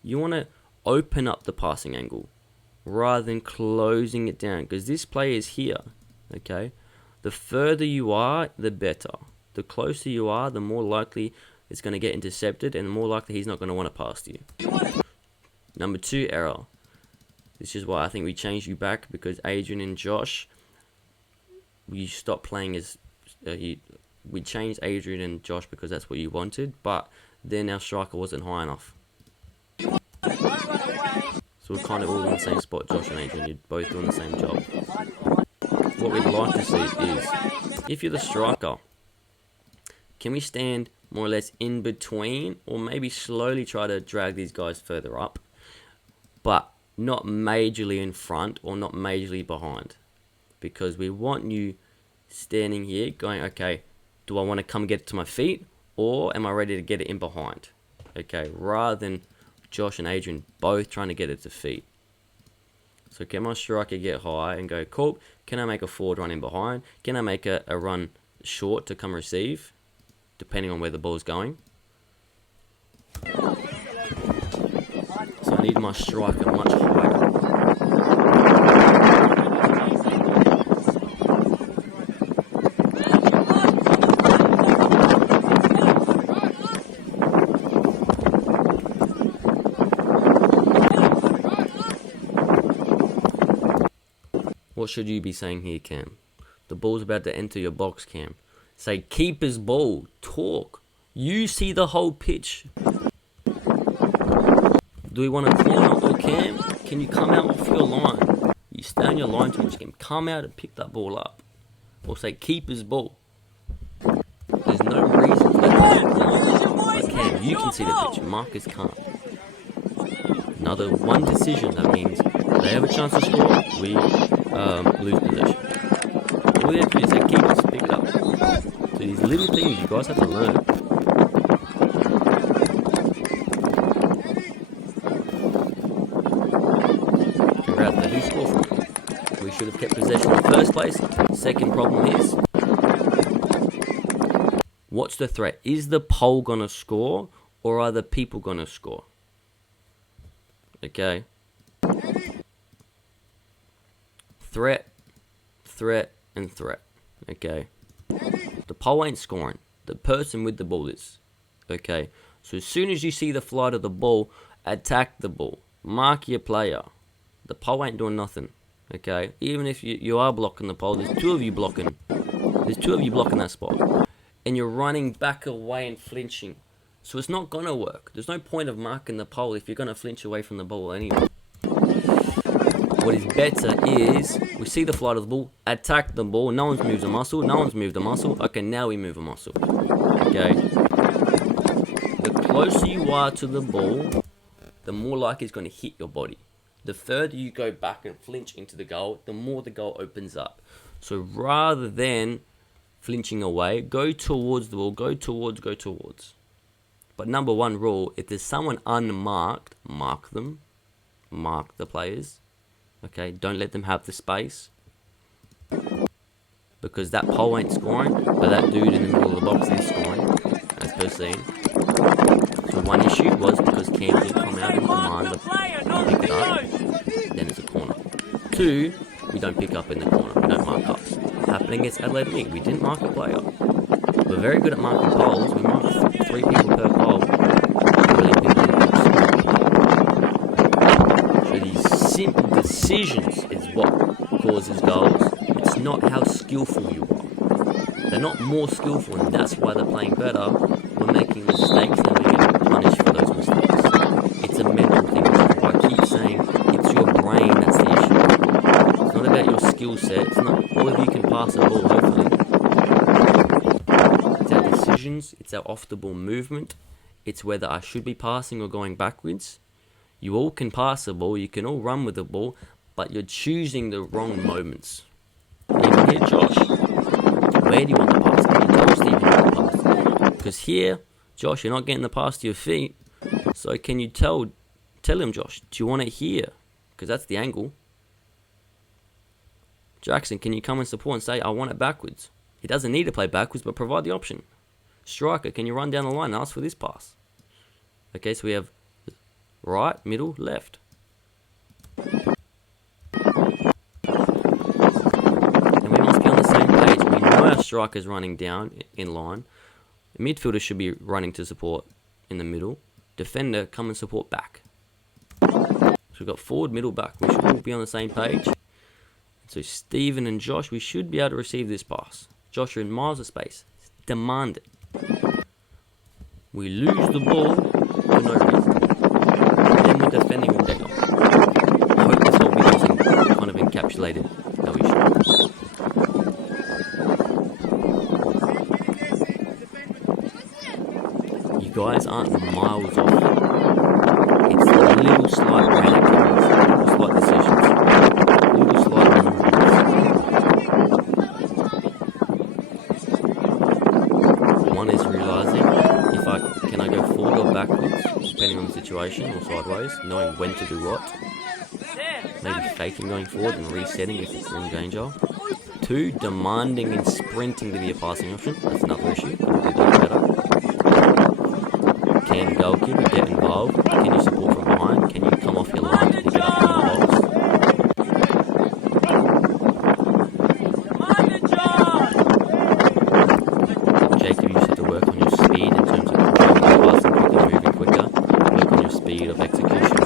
You want to open up the passing angle rather than closing it down, because this player is here, okay? The further you are, the better. The closer you are, the more likely it's going to get intercepted, and the more likely he's not going to want to pass to you. Number 2 error. This is why I think we changed you back, because Adrian and Josh, we stopped playing as... we changed Adrian and Josh because that's what you wanted, but then our striker wasn't high enough. So we're kind of all in the same spot, Josh and Adrian. You're both doing the same job. What we'd like to see is, if you're the striker, can we stand more or less in between, or maybe slowly try to drag these guys further up, but not majorly in front or not majorly behind? Because we want you standing here going, okay, do I want to come get it to my feet, or am I ready to get it in behind? Okay, rather than Josh and Adrian both trying to get it to feet. So can my striker get high and go, cool, can I make a forward run in behind? Can I make a run short to come receive, depending on where the ball's going? So I need my striker much higher. What should you be saying here, Cam? The ball's about to enter your box, Cam. Say, keeper's ball. Talk. You see the whole pitch. Do we want a corner, or Cam, can you come out off your line? You stay on your line too much, Cam. Come out and pick that ball up. Or say, keeper's ball. There's no reason for that to be a corner. But Cam, you can see the pitch. Marcus can't. Another one decision. That means they have a chance to score. We lose possession. All we have to do is say, keep us, pick it up. So these little things you guys have to learn. Congrats, they do score from it. We should have kept possession in the first place. Second problem is, what's the threat? Is the pole going to score, or are the people going to score? Okay. Threat, threat, and threat. Okay. The pole ain't scoring. The person with the ball is. Okay. So as soon as you see the flight of the ball, attack the ball. Mark your player. The pole ain't doing nothing. Okay. Even if you are blocking the pole, there's 2 of you blocking. There's 2 of you blocking that spot. And you're running back away and flinching. So it's not going to work. There's no point of marking the pole if you're going to flinch away from the ball anyway. What is better is, we see the flight of the ball, attack the ball, no one's moved a muscle, no one's moved a muscle, okay, now we move a muscle, okay? The closer you are to the ball, the more likely it's going to hit your body. The further you go back and flinch into the goal, the more the goal opens up. So rather than flinching away, go towards the ball, go towards. But number 1 rule, if there's someone unmarked, mark them, mark the players. Okay, don't let them have the space, because that pole ain't scoring, but that dude in the middle of the box is scoring, as per seen. So one issue was because Cam didn't come out and command the pick it up, then it's a corner. 2, we don't pick up in the corner, we don't mark up. Happening against Adelaide League, we didn't mark a player. We're very good at marking poles, we mark 3 people per pole. Simple decisions is what causes goals. It's not how skillful you are. They're not more skillful, and that's why they're playing better. We're making mistakes and we're getting punished for those mistakes. It's a mental thing. I keep saying it's your brain that's the issue. It's not about your skill set. It's not all of you can pass a ball, hopefully. decisions, it's our off the ball movement, it's whether I should be passing or going backwards. You all can pass the ball, you can all run with the ball, but you're choosing the wrong moments. Even here, Josh, where do you want the pass? Can you tell Stephen you want the pass? Because here, Josh, you're not getting the pass to your feet, so can you tell him, Josh, do you want it here? Because that's the angle. Jackson, can you come and support and say, I want it backwards? He doesn't need to play backwards, but provide the option. Striker, can you run down the line and ask for this pass? Okay, so we have right, middle, left. And we must be on the same page. We know our striker's running down in line. The midfielder should be running to support in the middle. Defender, come and support back. So we've got forward, middle, back. We should all be on the same page. So Stephen and Josh, we should be able to receive this pass. Josh, you're in miles of space. Demand it. We lose the ball for no reason. Then we're defending all day long. I hope this whole video is kind of encapsulated how we should. You guys aren't miles off. It's little slight brain activities, little slight decisions, little slight movements. One is realising can I go forward or backwards, depending on the situation, or sideways, knowing when to do what. Maybe faking going forward and resetting if it's in danger. 2, demanding and sprinting to be a passing option. That's another issue. We'll do that better. Can goalkeeper get involved? Can you support from behind? Can you come off your line to pick it up in the box? Jacob, you just have to work on your speed in terms of controlling the pass and quickly moving quicker. Work on your speed of execution.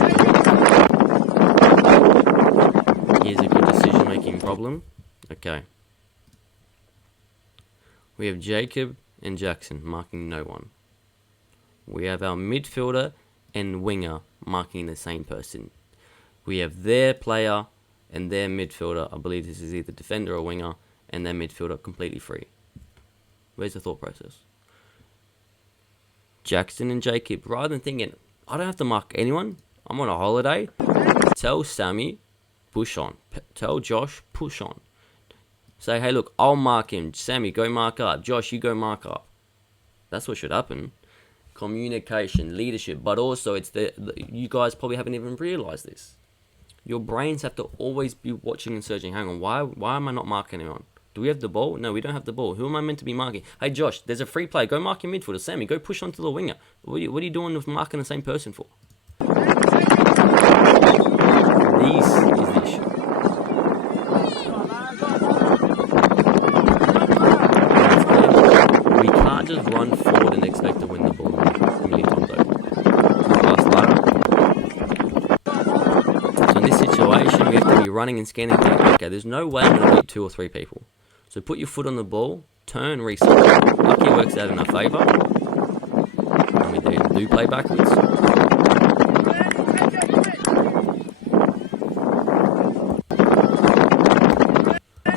Here's a good decision-making problem. Okay. We have Jacob and Jackson marking no one. We have our midfielder and winger marking the same person. We have their player and their midfielder, I believe this is either defender or winger, and their midfielder completely free. Where's the thought process? Jackson and Jacob, rather than thinking, I don't have to mark anyone, I'm on a holiday, tell Sammy, push on. Tell Josh, push on. Say, hey look, I'll mark him. Sammy, go mark up. Josh, you go mark up. That's what should happen. Communication, leadership, but also it's you guys probably haven't even realized this. Your brains have to always be watching and searching. Hang on, why am I not marking anyone? Do we have the ball? No, we don't have the ball. Who am I meant to be marking? Hey Josh, there's a free play. Go mark your midfielder. Sammy, go push onto the winger. What are you doing with marking the same person for? This is the issue. We can't just run forward and expect to win the ball a million times over. So in this situation, we have to be running and scanning. Okay, there's no way I'm going to beat 2 or 3 people. So put your foot on the ball, turn, reset. Lucky it works out in our favour. And we do play backwards.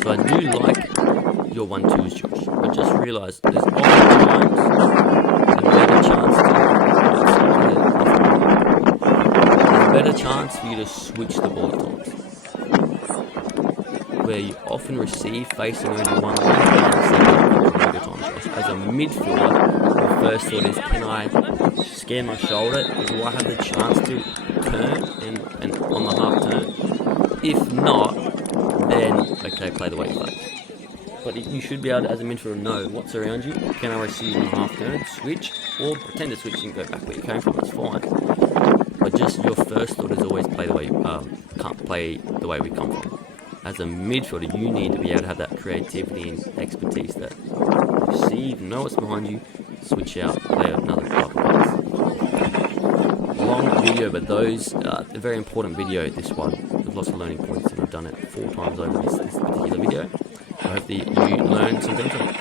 So I do like your 1-2s, Josh, but just realise there's often times a better chance for you to switch the ball at times, where you often receive facing only one line at a time, Josh. As a midfielder, the first thought is, can I scan my shoulder? Do I have the chance to turn and on the half turn? If not, then okay, play the way you play. But you should be able to, as a midfielder, know what's around you. Can I receive on the half turn, switch, or pretend to switch and go back where you came from? It's fine. But just your first thought is always play the way can't play the way we come from. As a midfielder, you need to be able to have that creativity and expertise that receive, know what's behind you, switch out, play another type of pass. Long video, but those a very important video. This one, there's lots of learning points, and I've done it 4 times over this particular video. I hope that you learned some things from it.